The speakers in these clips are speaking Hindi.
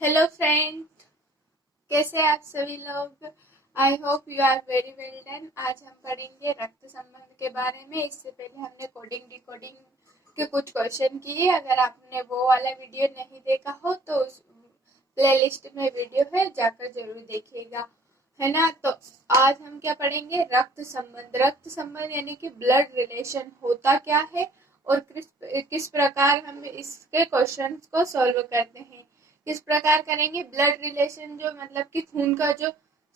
हेलो फ्रेंड, कैसे हैं आप सभी लोग। I hope you are very well done. आज हम पढ़ेंगे रक्त संबंध के बारे में। इससे पहले हमने कोडिंग डिकोडिंग के कुछ क्वेश्चन किए। अगर आपने वो वाला वीडियो नहीं देखा हो तो उस प्लेलिस्ट में वीडियो है, जाकर जरूर देखिएगा, है ना। तो आज हम क्या पढ़ेंगे, रक्त संबंध। रक्त संबंध यानी कि ब्लड रिलेशन होता क्या है और किस प्रकार हम इसके क्वेश्चंस को सॉल्व करते हैं। किस प्रकार करेंगे, ब्लड रिलेशन जो मतलब कि खून का जो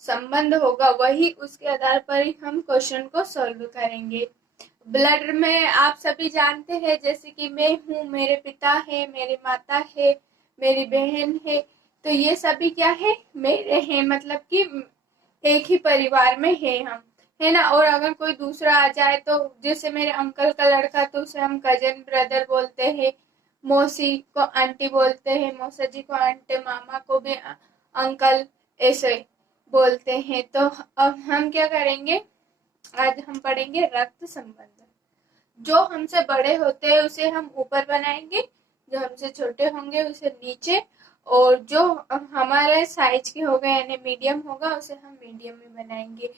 संबंध होगा वही उसके आधार पर ही हम क्वेश्चन को सॉल्व करेंगे। ब्लड में आप सभी जानते हैं, जैसे कि मैं हूँ, मेरे पिता है, मेरी माता है, मेरी बहन है, तो ये सभी क्या है, मेरे हैं, मतलब कि एक ही परिवार में है हम, है ना। और अगर कोई दूसरा आ जाए तो जैसे मेरे अंकल का लड़का तो उसे हम कजन ब्रदर बोलते हैं, मौसी को आंटी बोलते हैं, मौसा जी को आंटी, मामा को भी अंकल, ऐसे बोलते हैं। तो अब हम क्या करेंगे, आज हम पढ़ेंगे रक्त संबंध। जो हमसे बड़े होते हैं उसे हम ऊपर बनाएंगे, जो हमसे छोटे होंगे उसे नीचे, और जो हमारे साइज के होगा यानी मीडियम होगा उसे हम मीडियम में बनाएंगे।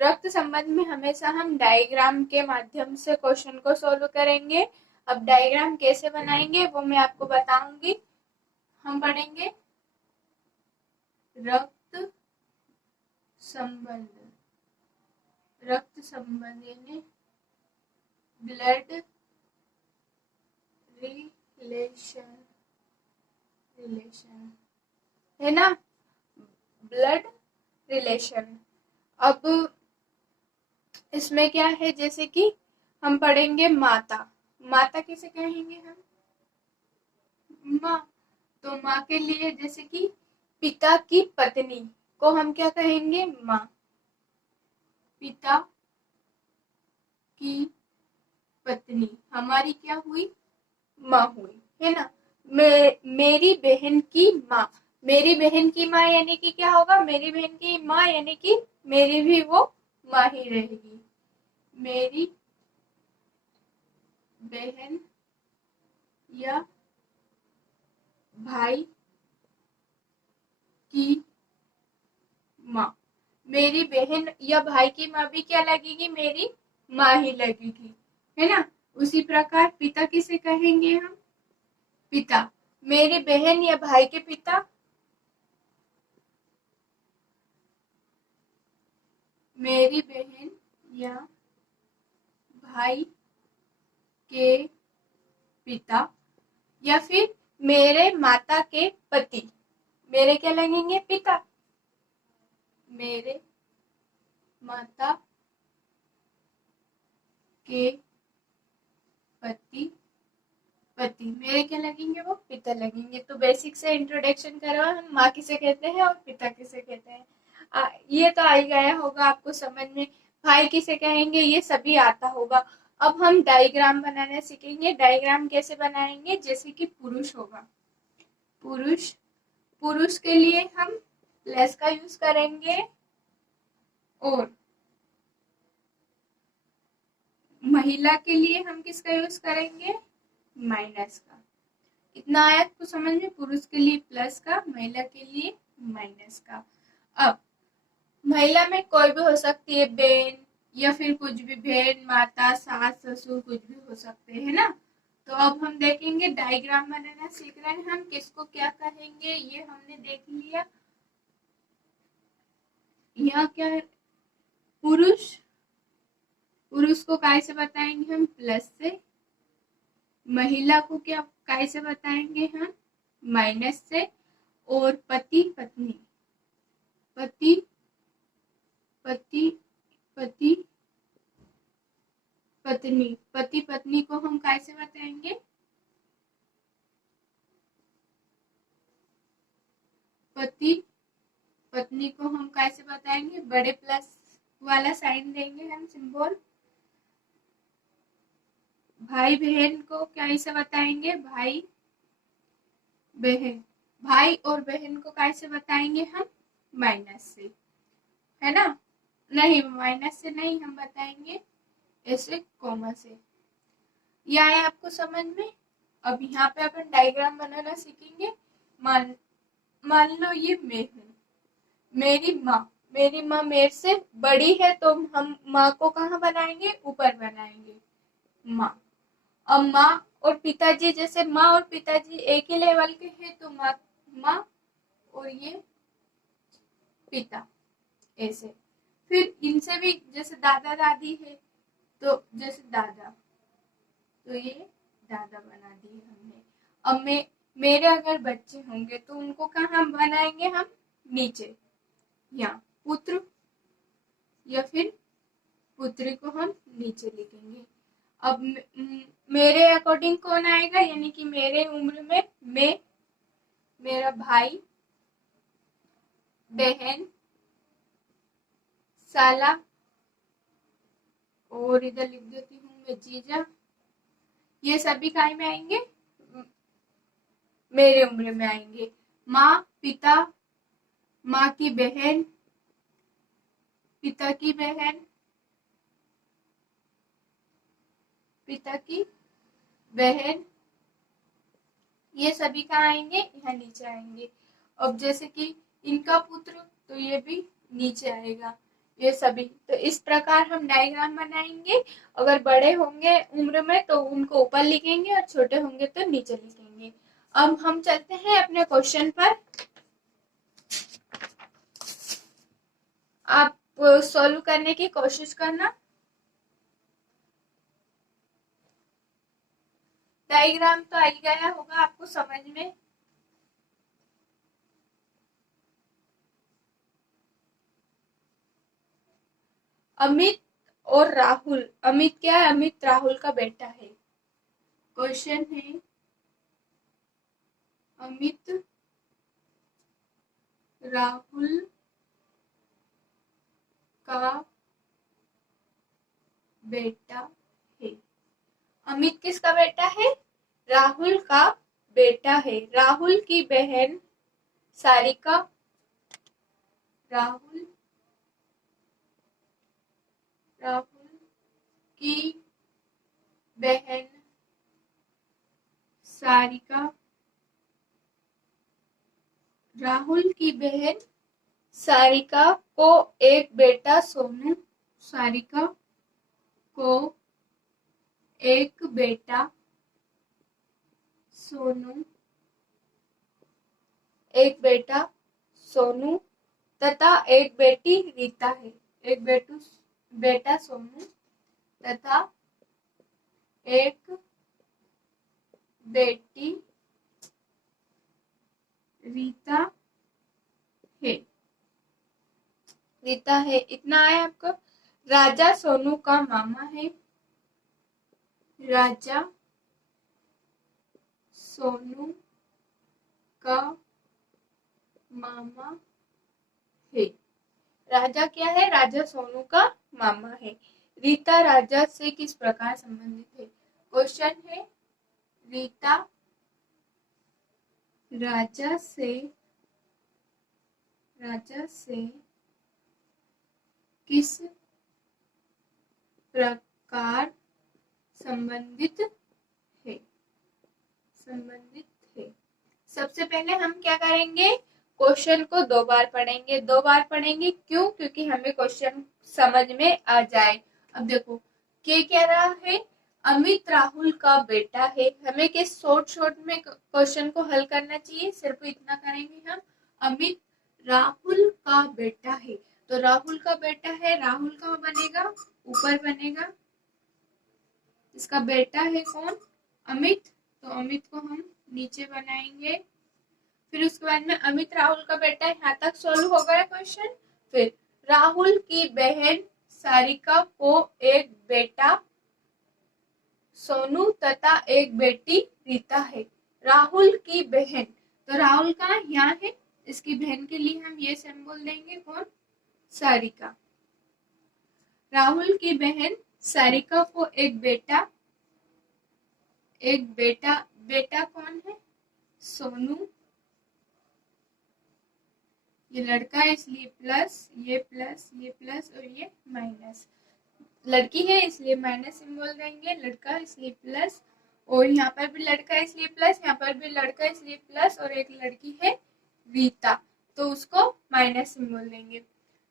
रक्त संबंध में हमेशा हम डायग्राम के माध्यम से क्वेश्चन को सॉल्व करेंगे। अब डायग्राम कैसे बनाएंगे वो मैं आपको बताऊंगी। हम पढ़ेंगे रक्त संबंध। रक्त संबंध यानी ब्लड रिलेशन, है ना, ब्लड रिलेशन। अब इसमें क्या है, जैसे कि हम पढ़ेंगे माता। माता किसे कहेंगे हम, माँ। तो माँ के लिए जैसे कि पिता की पत्नी को हम क्या कहेंगे, माँ। पिता की पत्नी हमारी क्या हुई, माँ हुई, है ना। मेरी बहन की माँ, मेरी बहन की माँ यानी कि क्या होगा, मेरी बहन की माँ यानी कि मेरी भी वो माँ ही रहेगी। मेरी बहन या भाई की माँ, मेरी बहन या भाई की माँ भी क्या लगेगी, मेरी माँ ही लगेगी, है ना। उसी प्रकार पिता किसे कहेंगे हम, पिता। मेरी बहन या भाई के पिता, मेरी बहन या भाई के पिता, या फिर मेरे माता के पति, मेरे क्या लगेंगे, पिता। मेरे माता के पति, मेरे क्या लगेंगे, वो पिता लगेंगे। तो बेसिक से इंट्रोडक्शन करो, हम माँ किसे कहते हैं और पिता किसे कहते हैं। ये तो आ ही गया होगा आपको समझ में। भाई किसे कहेंगे ये सभी आता होगा। अब हम डायग्राम बनाना सीखेंगे। डायग्राम कैसे बनाएंगे, जैसे कि पुरुष होगा, पुरुष, पुरुष के लिए हम प्लस का यूज करेंगे, और महिला के लिए हम किसका यूज करेंगे, माइनस का। इतना आया आपको समझ में, पुरुष के लिए प्लस का, महिला के लिए माइनस का। अब महिला में कोई भी हो सकती है, बहन या फिर कुछ भी, बहन, माता, सास, ससुर, कुछ भी हो सकते हैं ना। तो अब हम देखेंगे, डायग्राम बनाना सीख रहे हैं हम, किसको क्या कहेंगे ये हमने देख लिया। यहाँ क्या है, पुरुष, पुरुष को कैसे बताएंगे हम, प्लस से। महिला को क्या कैसे बताएंगे हम, माइनस से। और पति पत्नी, पति पति पति पत्नी, पति पत्नी को हम कैसे बताएंगे, पति पत्नी को हम कैसे बताएंगे, बड़े प्लस वाला साइन देंगे हम, सिंबल। भाई बहन को कैसे बताएंगे, भाई बहन, भाई और बहन को कैसे बताएंगे हम, माइनस से, है ना। नहीं, माइनस से नहीं, हम बताएंगे ऐसे कॉमा से। ये आया आपको समझ में। अब यहाँ पे अपन डायग्राम बनाना सीखेंगे। मान मान लो ये मैं हूँ, मेरी माँ मेरे से बड़ी है, तो हम माँ को कहाँ बनाएंगे, ऊपर बनाएंगे, माँ। अब माँ और पिताजी, जैसे माँ और पिताजी एक ही लेवल के हैं, तो माँ और ये पिता, ऐसे। फिर इनसे भी जैसे दादा दादी है, तो जैसे दादा, तो ये दादा बना दिए हमने। अब मेरे अगर बच्चे होंगे तो उनको कहाँ बनाएंगे हम, नीचे, यहाँ पुत्र या फिर पुत्री को हम नीचे लिखेंगे। अब मेरे अकॉर्डिंग कौन आएगा, यानी कि मेरे उम्र में मैं, मेरा भाई, बहन, साला, और इधर लिख देती हूँ मैं जीजा, ये सभी काय में आएंगे, मेरे उम्र में आएंगे। माँ, पिता, माँ की बहन, पिता की बहन, पिता की बहन, ये सभी कहाँ आएंगे, यहाँ नीचे आएंगे। अब जैसे कि इनका पुत्र, तो ये भी नीचे आएगा, ये सभी। तो इस प्रकार हम डायग्राम बनाएंगे। अगर बड़े होंगे उम्र में तो उनको ऊपर लिखेंगे, और छोटे होंगे तो नीचे लिखेंगे। अब हम चलते हैं अपने क्वेश्चन पर। आप सॉल्व करने की कोशिश करना। डायग्राम तो आ ही गया होगा आपको समझ में। अमित और राहुल, अमित क्या है, अमित राहुल का बेटा है। क्वेश्चन है, अमित राहुल का बेटा है। अमित किसका बेटा है, राहुल का बेटा है। राहुल की बहन सारिका, राहुल की बहन सारिका, राहुल की बहन सारिका को एक बेटा सोनू, सारिका को एक बेटा सोनू, एक बेटा सोनू तथा एक बेटी रीता है। एक बेटा सोनू तथा एक बेटी रीता है। रीता है, इतना है आपको। राजा सोनू का मामा है। राजा सोनू का मामा है। राजा क्या है, राजा सोनू का मामा है। रीता राजा से किस प्रकार संबंधित है। क्वेश्चन है, रीता राजा से किस प्रकार संबंधित है। सबसे पहले हम क्या करेंगे, क्वेश्चन को 2 बार पढ़ेंगे। 2 बार पढ़ेंगे क्यों, क्योंकि हमें क्वेश्चन समझ में आ जाए। अब देखो क्या कह रहा है, अमित राहुल का बेटा है। हमें किस शॉर्ट में क्वेश्चन को हल करना चाहिए, सिर्फ इतना करेंगे हम, अमित राहुल का बेटा है। तो राहुल का बेटा है, राहुल का बनेगा ऊपर बनेगा, इसका बेटा है कौन, अमित, तो अमित को हम नीचे बनाएंगे। फिर उसके बाद में अमित राहुल का बेटा, यहाँ तक सोल्व हो गया क्वेश्चन। फिर राहुल की बहन सारिका को एक बेटा सोनू तथा एक बेटी रीता है। राहुल की बहन, तो राहुल का यहाँ है, इसकी बहन के लिए हम ये सिंबल देंगे, कौन, सारिका। राहुल की बहन सारिका को एक बेटा बेटा कौन है, सोनू, ये लड़का है इसलिए प्लस, ये प्लस और ये माइनस। लड़की है इसलिए माइनस सिंबल देंगे, लड़का इसलिए प्लस, और यहाँ पर भी लड़का इसलिए प्लस, यहाँ पर भी लड़का इसलिए प्लस, और एक लड़की है रीता, तो उसको माइनस सिंबल देंगे,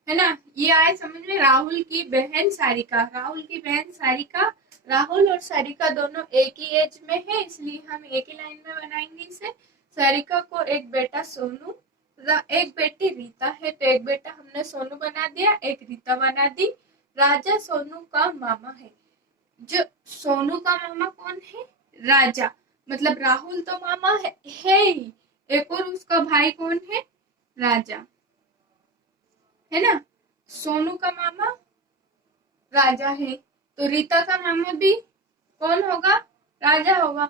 है ना। ये आए समझ में। राहुल की बहन सारिका, राहुल की बहन सारिका, राहुल और सारिका दोनों एक ही एज में है, इसलिए हम एक ही लाइन में बनाएंगे इसे। सारिका को एक बेटा सोनू, एक बेटी रीता है, तो एक बेटा हमने सोनू बना दिया, एक रीता बना दी। राजा सोनू का मामा है। जो सोनू का मामा कौन है? राजा, मतलब राहुल तो मामा है ही, एक और उसका भाई कौन है? राजा, है ना। सोनू का मामा राजा है, तो रीता का मामा भी कौन होगा? राजा होगा।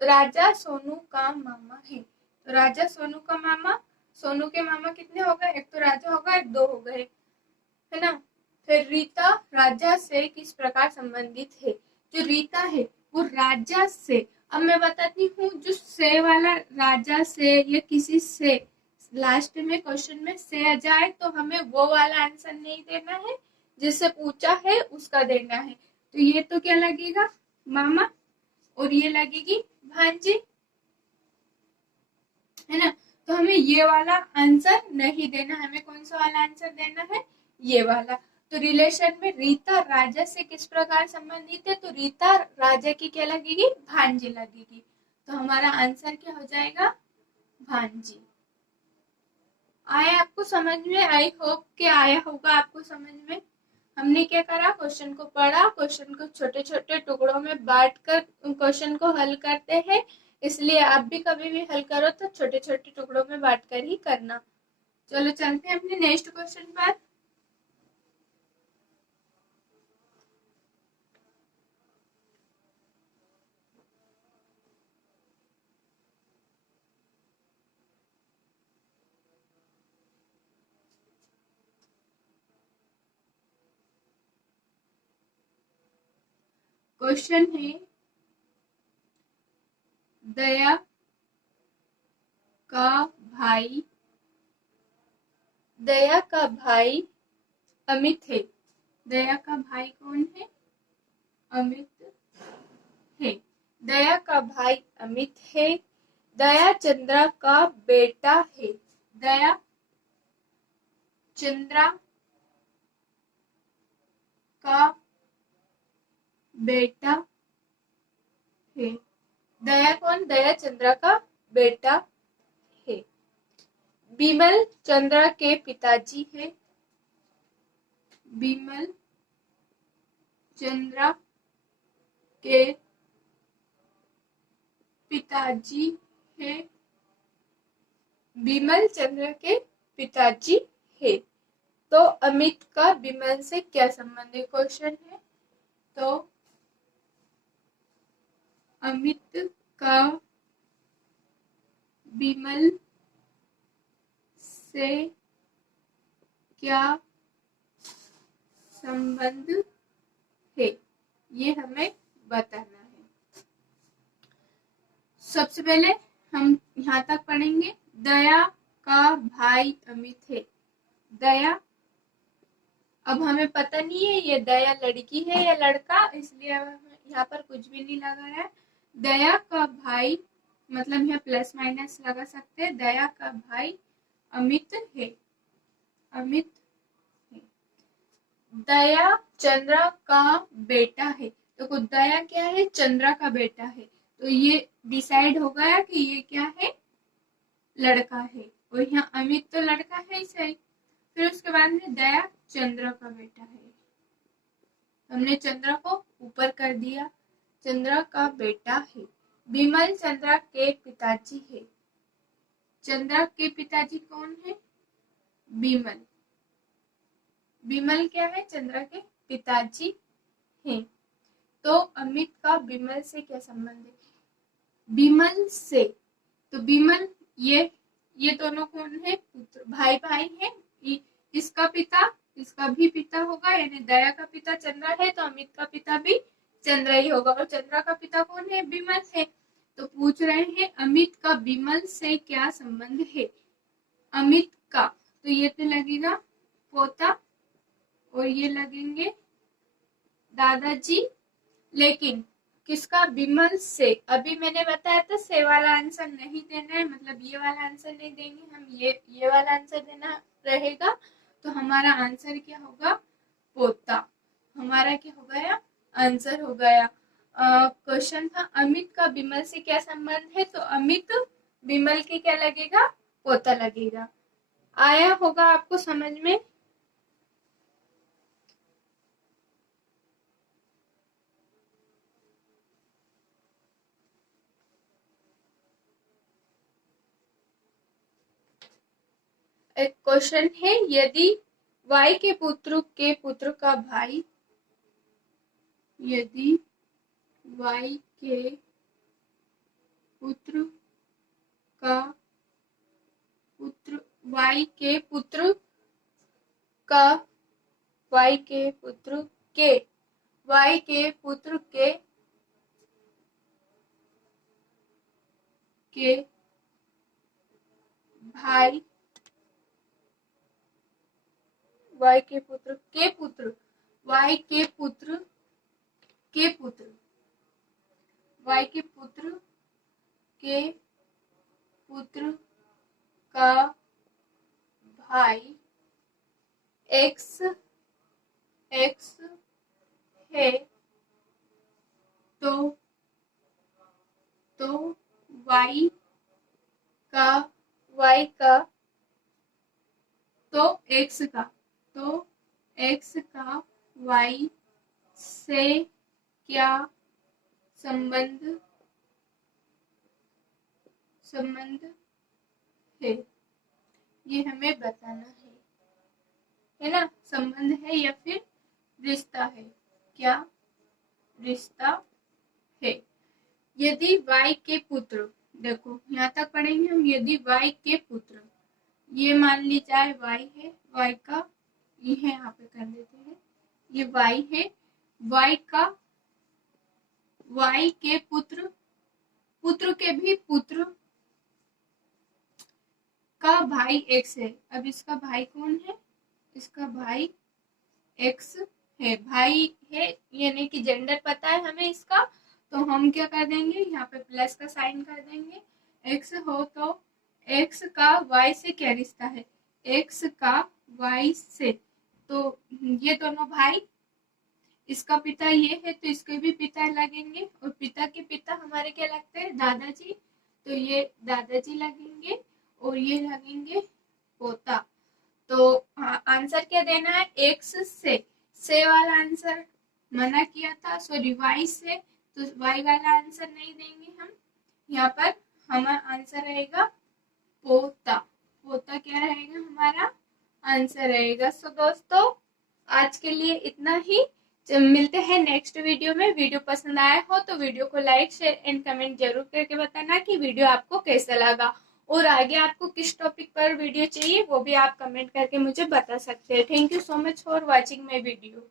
राजा सोनू का मामा है, तो राजा सोनू का मामा, सोनू के मामा कितने हो गए? एक तो राजा होगा, एक दो हो गए, है ना। फिर रीता राजा से किस प्रकार संबंधित है? जो रीता है वो राजा से, अब मैं बताती हूँ, जो से वाला राजा से या किसी से लास्ट में क्वेश्चन में से आ जाए तो हमें वो वाला आंसर नहीं देना है, जिससे पूछा है उसका देना है। तो ये तो क्या लगेगा? मामा, और ये लगेगी भांजी, है ना। तो हमें ये वाला आंसर नहीं देना, हमें कौन सा वाला आंसर देना है? ये वाला। तो रिलेशन में रीता राजा से किस प्रकार संबंधित है? तो रीता राजा की क्या लगेगी? भांजी लगेगी। तो हमारा आंसर क्या हो जाएगा? भांजी। आया आपको समझ में? आई होप कि आया होगा आपको समझ में। हमने क्या करा? क्वेश्चन को पढ़ा, क्वेश्चन को छोटे छोटे टुकड़ों में बांट कर क्वेश्चन को हल करते हैं, इसलिए आप भी कभी भी हल करो तो छोटे छोटे टुकड़ों में बांट कर ही करना। चलो चलते हैं अपने नेक्स्ट क्वेश्चन पर। क्वेश्चन है, दया का भाई, दया का भाई अमित है। दया का भाई कौन है? अमित है। दया का भाई अमित है। दया चंद्रा का बेटा है। दया चंद्रा का बेटा है। दया कौन? दया चंद्रा का बेटा है। बिमल चंद्रा के पिताजी है। बिमल चंद्रा के पिताजी है। बिमल चंद्र के पिताजी है। तो अमित का बिमल से क्या संबंध है? क्वेश्चन है। तो अमित का बिमल से क्या संबंध है, ये हमें बताना है। सबसे पहले हम यहाँ तक पढ़ेंगे। दया का भाई अमित है। दया, अब हमें पता नहीं है ये दया लड़की है या लड़का, इसलिए यहाँ पर कुछ भी नहीं लगा है। दया का भाई मतलब यहाँ प्लस माइनस लगा सकते हैं। दया का भाई अमित है। अमित है। दया चंद्रा का बेटा है। तो दया क्या है? चंद्रा का बेटा है, तो ये डिसाइड हो गया कि ये क्या है? लड़का है। और यहाँ अमित तो लड़का है ही सही। फिर उसके बाद में दया चंद्रा का बेटा है, हमने चंद्रा को ऊपर कर दिया। चंद्रा का बेटा है। बिमल चंद्रा के पिताजी है। चंद्रा के पिताजी कौन है? बिमल। बिमल क्या है? चंद्रा के पिताजी हैं। तो अमित का बिमल से क्या संबंध है? बिमल से, तो बिमल ये दोनों कौन है? पुत्र, भाई भाई है। इसका पिता इसका भी पिता होगा, यानी दया का पिता चंद्रा है तो अमित का पिता भी चंद्रा ही होगा। और चंद्रा का पिता कौन है? बिमल है। तो पूछ रहे हैं अमित का बिमल से क्या संबंध है? अमित का, तो ये तो लगेगा पोता और ये लगेंगे दादाजी। लेकिन किसका? विमल से। अभी मैंने बताया था से वाला आंसर नहीं देना है, मतलब ये वाला आंसर नहीं देंगे हम, ये वाला आंसर देना रहेगा। तो हमारा आंसर क्या होगा? पोता। हमारा क्या हो गया? आंसर हो गया। क्वेश्चन था अमित का विमल से क्या संबंध है, तो अमित विमल के क्या लगेगा? पोता लगेगा। आया होगा आपको समझ में? एक क्वेश्चन है, यदि y के पुत्र का भाई, यदि y के पुत्र का पुत्र y के पुत्र का y के पुत्र के y के पुत्र के भाई, y के पुत्र के पुत्र y के पुत्र के पुत्र y के पुत्र के पुत्र का भाई x x है, तो y का तो x का y से क्या संबंध है, ये हमें बताना है ना? संबंध है या फिर रिश्ता है? क्या रिश्ता है? यदि y के पुत्र, देखो यहाँ तक पढ़ेंगे हम, यदि y के पुत्र, ये मान ली जाए y है, y का ये है, यहाँ पे कर देते हैं, ये y है, y का y के पुत्र के भी पुत्र का भाई x है। अब इसका भाई कौन है? इसका भाई x है, भाई है, यानी कि जेंडर पता है हमें इसका, तो हम क्या कर देंगे, यहाँ पे प्लस का साइन कर देंगे। x हो तो x का y से क्या रिश्ता है? x का y से, तो ये दोनों भाई, इसका पिता ये है तो इसके भी पिता लगेंगे, और पिता के पिता हमारे क्या लगते हैं? दादाजी, तो ये दादाजी लगेंगे, और ये लगेंगे पोता। तो आंसर क्या देना है? एक्स से वाला आंसर मना किया था, सॉरी y से, तो y वाला आंसर नहीं देंगे हम। यहाँ पर हमारा आंसर रहेगा पोता। पोता क्या रहेगा? हमारा आंसर रहेगा। सो दोस्तों, आज के लिए इतना ही। मिलते हैं नेक्स्ट वीडियो में। वीडियो पसंद आया हो तो वीडियो को लाइक शेयर एंड कमेंट जरूर करके बताना कि वीडियो आपको कैसा लगा, और आगे आपको किस टॉपिक पर वीडियो चाहिए वो भी आप कमेंट करके मुझे बता सकते हैं। Thank you so much for watching my video.